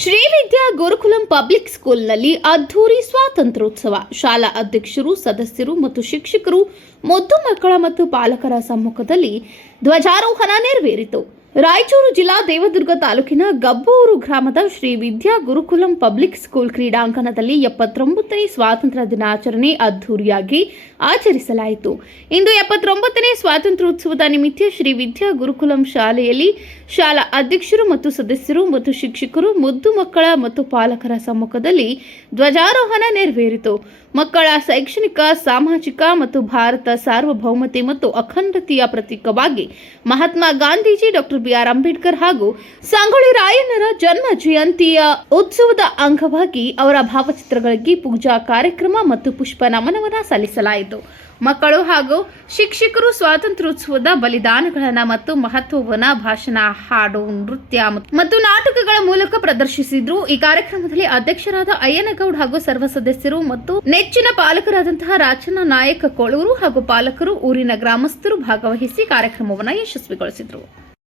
ಶ್ರೀ ವಿದ್ಯಾ Gurukulam public ಸ್ಕೂಲ್ನಲ್ಲಿ ಅದ್ಧೂರಿ ಸ್ವಾತಂತ್ರ್ಯೋತ್ಸವ. ಶಾಲಾ ಅಧ್ಯಕ್ಷರು, ಸದಸ್ಯರು ಮತ್ತು ಶಿಕ್ಷಕರು, ಮುದ್ದು ಮಕ್ಕಳ ಮತ್ತು ಪಾಲಕರ ಸಮ್ಮುಖದಲ್ಲಿ ಧ್ವಜಾರೋಹಣ ನೆರವೇರಿತು. ರಾಯಚೂರು ಜಿಲ್ಲಾ ದೇವದುರ್ಗ ತಾಲೂಕಿನ ಗಬ್ಬೂರು ಗ್ರಾಮದ ಶ್ರೀ ವಿದ್ಯಾ ಗುರುಕುಲಂ ಪಬ್ಲಿಕ್ ಸ್ಕೂಲ್ ಕ್ರೀಡಾಂಗಣದಲ್ಲಿ 79ನೇ ಸ್ವಾತಂತ್ರ್ಯ ದಿನಾಚರಣೆ ಅದ್ಧೂರಿಯಾಗಿ ಆಚರಿಸಲಾಯಿತು. ಇಂದು 79ನೇ ಸ್ವಾತಂತ್ರ್ಯೋತ್ಸವದ ನಿಮಿತ್ತ ಶ್ರೀ ವಿದ್ಯಾ ಗುರುಕುಲಂ ಶಾಲೆಯಲ್ಲಿ ಶಾಲಾ ಅಧ್ಯಕ್ಷರು ಮತ್ತು ಸದಸ್ಯರು ಮತ್ತು ಶಿಕ್ಷಕರು, ಮುದ್ದು ಮಕ್ಕಳ ಮತ್ತು ಪಾಲಕರ ಸಮ್ಮುಖದಲ್ಲಿ ಧ್ವಜಾರೋಹಣ ನೆರವೇರಿತು. ಮಕ್ಕಳ ಶೈಕ್ಷಣಿಕ, ಸಾಮಾಜಿಕ ಮತ್ತು ಭಾರತ ಸಾರ್ವಭೌಮತೆ ಮತ್ತು ಅಖಂಡತೆಯ ಪ್ರತೀಕವಾಗಿ ಮಹಾತ್ಮ ಗಾಂಧೀಜಿ, ಡಾಕ್ಟರ್ ಬಿ.ಆರ್. ಅಂಬೇಡ್ಕರ್ ಹಾಗೂ ಸಂಗೊಳ್ಳಿ ರಾಯಣ್ಣರ ಜನ್ಮ ಜಯಂತಿಯ ಉತ್ಸವದ ಅಂಗವಾಗಿ ಅವರ ಭಾವಚಿತ್ರಗಳಿಗೆ ಪೂಜಾ ಕಾರ್ಯಕ್ರಮ ಮತ್ತು ಪುಷ್ಪ ನಮನವನ್ನು ಸಲ್ಲಿಸಲಾಯಿತು. ಮಕ್ಕಳು ಹಾಗೂ ಶಿಕ್ಷಕರು ಸ್ವಾತಂತ್ರ್ಯೋತ್ಸವದ ಬಲಿದಾನಗಳನ್ನು ಮತ್ತು ಮಹತ್ವವನ್ನು ಭಾಷಣ, ಹಾಡು, ನೃತ್ಯ ಮತ್ತು ನಾಟಕಗಳ ಮೂಲಕ ಪ್ರದರ್ಶಿಸಿದ್ರು. ಈ ಕಾರ್ಯಕ್ರಮದಲ್ಲಿ ಅಧ್ಯಕ್ಷರಾದ ಅಯ್ಯನಗೌಡ ಹಾಗೂ ಸರ್ವ ಸದಸ್ಯರು ಮತ್ತು ನೆಚ್ಚಿನ ಪಾಲಕರಾದಂತಹ ರಾಚಣ್ಣ ನಾಯಕ ಕೋಳೂರು ಹಾಗೂ ಪಾಲಕರು, ಊರಿನ ಗ್ರಾಮಸ್ಥರು ಭಾಗವಹಿಸಿ ಕಾರ್ಯಕ್ರಮವನ್ನು ಯಶಸ್ವಿಗೊಳಿಸಿದರು.